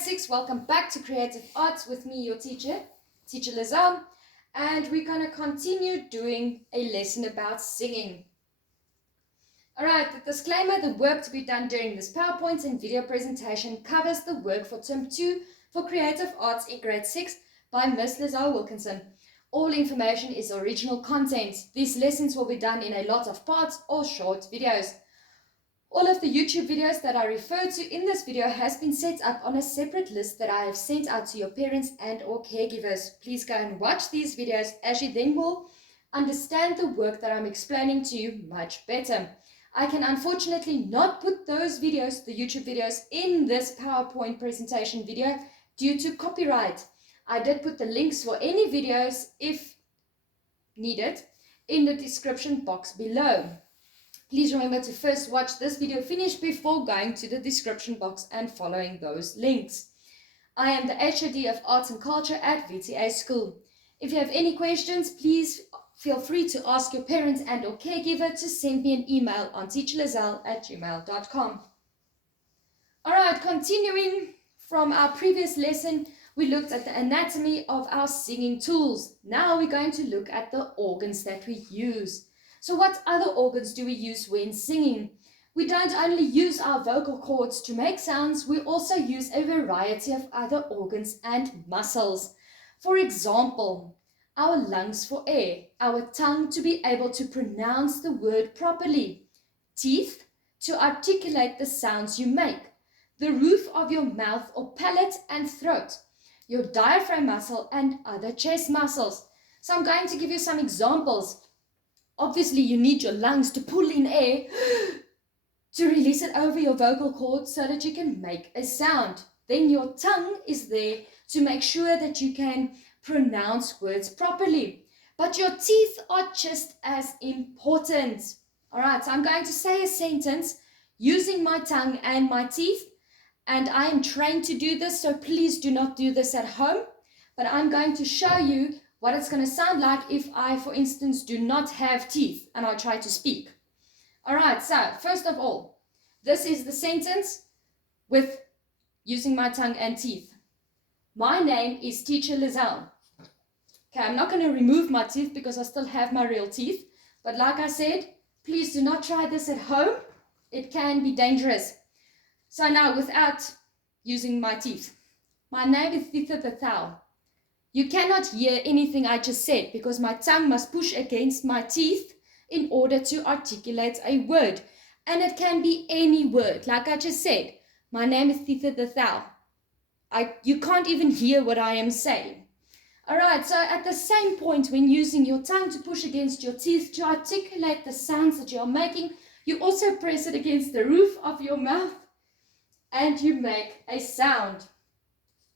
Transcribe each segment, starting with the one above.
grade 6, welcome back to Creative Arts with me, your teacher Lizelle, and we're going to continue doing a lesson about singing. Alright, the disclaimer, the work to be done during this PowerPoint and video presentation covers the work for Term 2 for Creative Arts in grade 6 by Miss Lizelle Wilkinson. All information is original content. These lessons will be done in a lot of parts or short videos. All of the YouTube videos that I refer to in this video has been set up on a separate list that I have sent out to your parents and or caregivers. Please go and watch these videos as you then will understand the work that I'm explaining to you much better. I can unfortunately not put those videos, the YouTube videos, in this PowerPoint presentation video due to copyright. I did put the links for any videos, if needed, in the description box below. Please remember to first watch this video finish before going to the description box and following those links. I am the HOD of Arts and Culture at VTA School. If you have any questions, please feel free to ask your parents and or caregiver to send me an email on teacherlizelle@gmail.com. Alright, continuing from our previous lesson, we looked at the anatomy of our singing tools. Now we're going to look at the organs that we use. So what other organs do we use when singing? We don't only use our vocal cords to make sounds, we also use a variety of other organs and muscles. For example, our lungs for air, our tongue to be able to pronounce the word properly, teeth to articulate the sounds you make, the roof of your mouth or palate and throat, your diaphragm muscle and other chest muscles. So I'm going to give you some examples. Obviously, you need your lungs to pull in air to release it over your vocal cords so that you can make a sound. Then your tongue is there to make sure that you can pronounce words properly. But your teeth are just as important. All right, so I'm going to say a sentence using my tongue and my teeth. And I am trained to do this, so please do not do this at home. But I'm going to show you what it's going to sound like if I, for instance, do not have teeth and I try to speak. All right, so first of all, this is the sentence with using my tongue and teeth. My name is Teacher Lizelle. Okay, I'm not going to remove my teeth because I still have my real teeth. But like I said, please do not try this at home. It can be dangerous. So now, without using my teeth. My name is Teacher Lizelle. You cannot hear anything I just said because my tongue must push against my teeth in order to articulate a word. And it can be any word. Like I just said, my name is Teacher Lizelle. You can't even hear what I am saying. Alright, so at the same point when using your tongue to push against your teeth to articulate the sounds that you are making, you also press it against the roof of your mouth and you make a sound.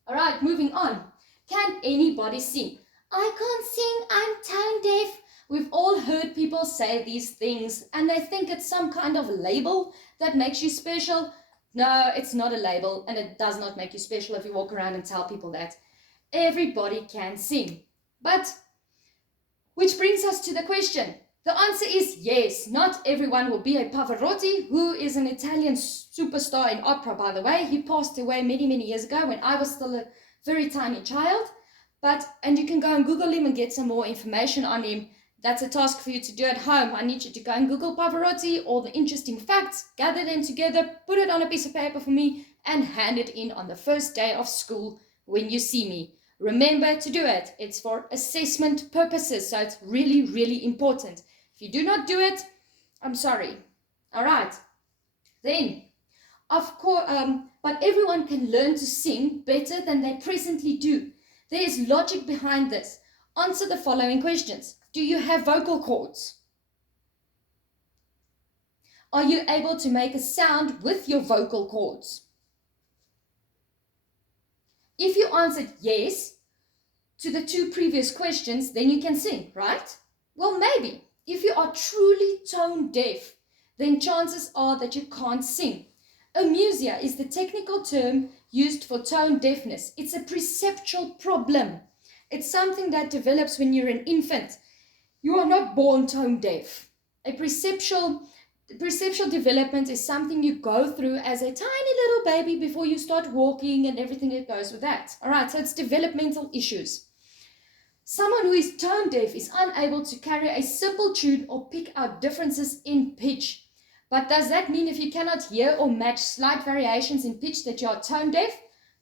Alright, moving on. Can anybody sing? I can't sing, I'm tone deaf. We've all heard people say these things and they think it's some kind of label that makes you special. No, it's not a label and it does not make you special if you walk around and tell people that. Everybody can sing. But, which brings us to the question. The answer is yes, not everyone will be a Pavarotti, who is an Italian superstar in opera, by the way. He passed away many, many years ago when I was still a very tiny child, and you can go and Google him and get some more information on him. That's a task for you to do at home. I need you to go and Google Pavarotti, all the interesting facts, gather them together, put it on a piece of paper for me, and hand it in on the first day of school when you see me. Remember to do it. It's for assessment purposes, so it's really, really important. If you do not do it, I'm sorry. All right. Then, of course, but everyone can learn to sing better than they presently do. There is logic behind this. Answer the following questions. Do you have vocal cords? Are you able to make a sound with your vocal cords? If you answered yes to the two previous questions, then you can sing, right? Well, maybe. If you are truly tone deaf, then chances are that you can't sing. Amusia is the technical term used for tone deafness. It's a perceptual problem. It's something that develops when you're an infant. You are not born tone deaf. A perceptual Perceptual development is something you go through as a tiny little baby before you start walking and everything that goes with that. All right, so it's developmental issues. Someone who is tone deaf is unable to carry a simple tune or pick out differences in pitch. But does that mean if you cannot hear or match slight variations in pitch that you are tone deaf?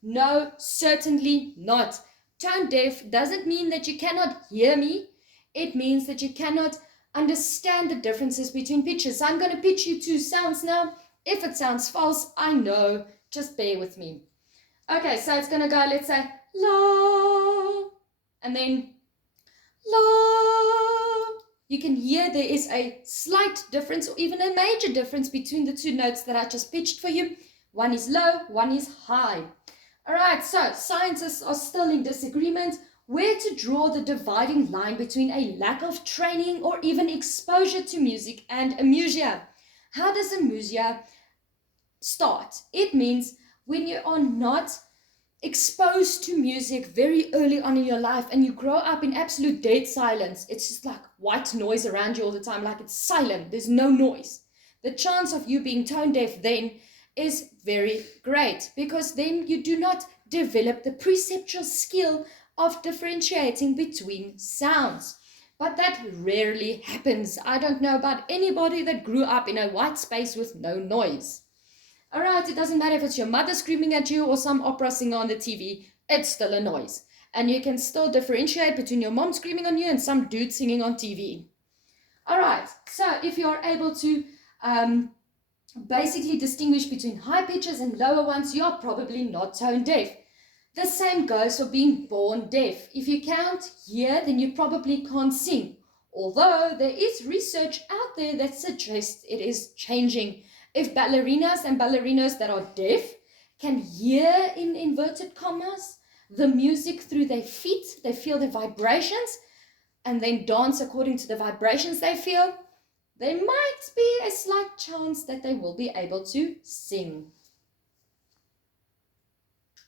No, certainly not. Tone deaf doesn't mean that you cannot hear me. It means that you cannot understand the differences between pitches. So I'm going to pitch you two sounds now. If it sounds false, I know. Just bear with me. Okay, so it's going to go, let's say, la, and then la. You can hear there is a slight difference or even a major difference between the two notes that I just pitched for you. One is low, one is high. All right, so scientists are still in disagreement where to draw the dividing line between a lack of training or even exposure to music and amusia. How does amusia start? It means when you are not exposed to music very early on in your life and you grow up in absolute dead silence. It's just like white noise around you all the time, like it's silent, there's no noise. The chance of you being tone deaf then is very great because then you do not develop the perceptual skill of differentiating between sounds. But that rarely happens. I don't know about anybody that grew up in a white space with no noise. All right, it doesn't matter if it's your mother screaming at you or some opera singer on the TV, it's still a noise. And you can still differentiate between your mom screaming on you and some dude singing on TV. All right, so if you're able to basically distinguish between high pitches and lower ones, you're probably not tone deaf. The same goes for being born deaf. If you can't hear, then you probably can't sing. Although there is research out there that suggests it is changing. If ballerinas and ballerinos that are deaf can hear, in inverted commas, the music through their feet, they feel the vibrations, and then dance according to the vibrations they feel, there might be a slight chance that they will be able to sing.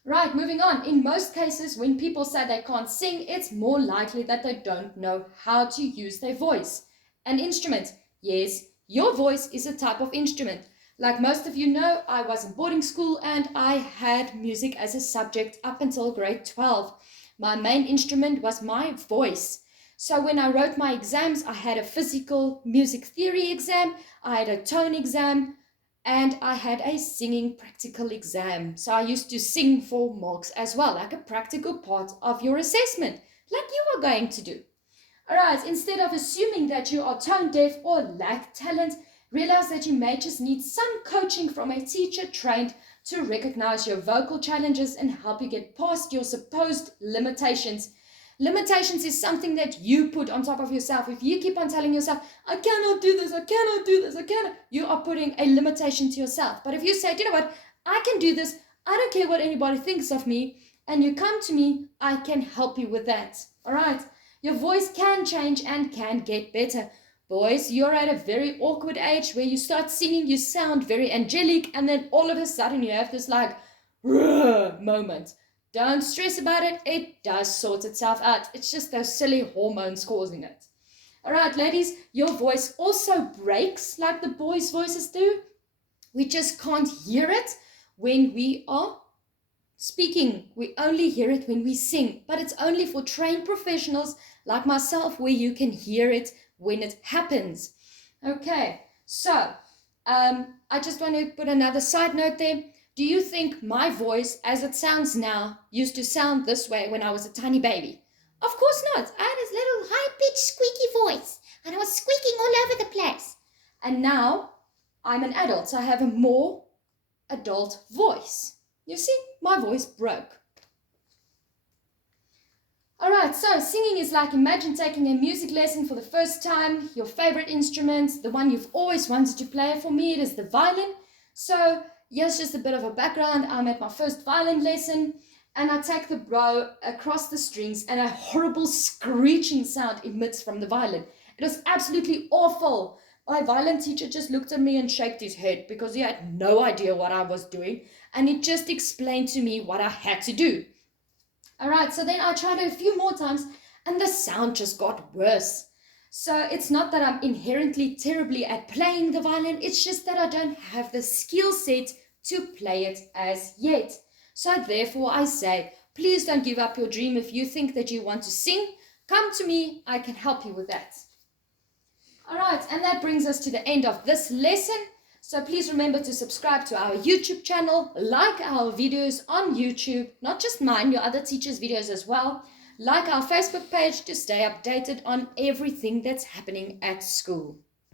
Right, moving on. In most cases, when people say they can't sing, it's more likely that they don't know how to use their voice. An instrument. Yes, your voice is a type of instrument. Like most of you know, I was in boarding school and I had music as a subject up until grade 12. My main instrument was my voice. So when I wrote my exams, I had a physical music theory exam, I had a tone exam, and I had a singing practical exam. So I used to sing for marks as well, like a practical part of your assessment, like you are going to do. All right, instead of assuming that you are tone deaf or lack talent, realize that you may just need some coaching from a teacher trained to recognize your vocal challenges and help you get past your supposed limitations. Limitations is something that you put on top of yourself. If you keep on telling yourself, I cannot do this, I cannot do this, I cannot, you are putting a limitation to yourself. But if you say, you know what, I can do this, I don't care what anybody thinks of me, and you come to me, I can help you with that. All right, your voice can change and can get better. Boys, you're at a very awkward age where you start singing, you sound very angelic, and then all of a sudden you have this like, moment. Don't stress about it. It does sort itself out. It's just those silly hormones causing it. All right, ladies, your voice also breaks like the boys' voices do. We just can't hear it when we are speaking. We only hear it when we sing. But it's only for trained professionals like myself where you can hear it when it happens. Okay, so I just want to put another side note there. Do you think my voice, as it sounds now, used to sound this way when I was a tiny baby? Of course not. I had this little high-pitched squeaky voice, and I was squeaking all over the place. And now, I'm an adult, so I have a more adult voice. You see, my voice broke. Alright, so singing is like, imagine taking a music lesson for the first time, your favorite instrument, the one you've always wanted to play. For me, it is the violin. So, here's just a bit of a background. I'm at my first violin lesson and I take the bow across the strings and a horrible screeching sound emits from the violin. It was absolutely awful. My violin teacher just looked at me and shook his head because he had no idea what I was doing, and he just explained to me what I had to do. Alright, so then I tried it a few more times and the sound just got worse. So it's not that I'm inherently terribly at playing the violin, it's just that I don't have the skill set to play it as yet. So therefore I say, please don't give up your dream. If you think that you want to sing, come to me, I can help you with that. All right, and that brings us to the end of this lesson. So please remember to subscribe to our YouTube channel, like our videos on YouTube, not just mine, your other teachers' videos as well. Like our Facebook page to stay updated on everything that's happening at school.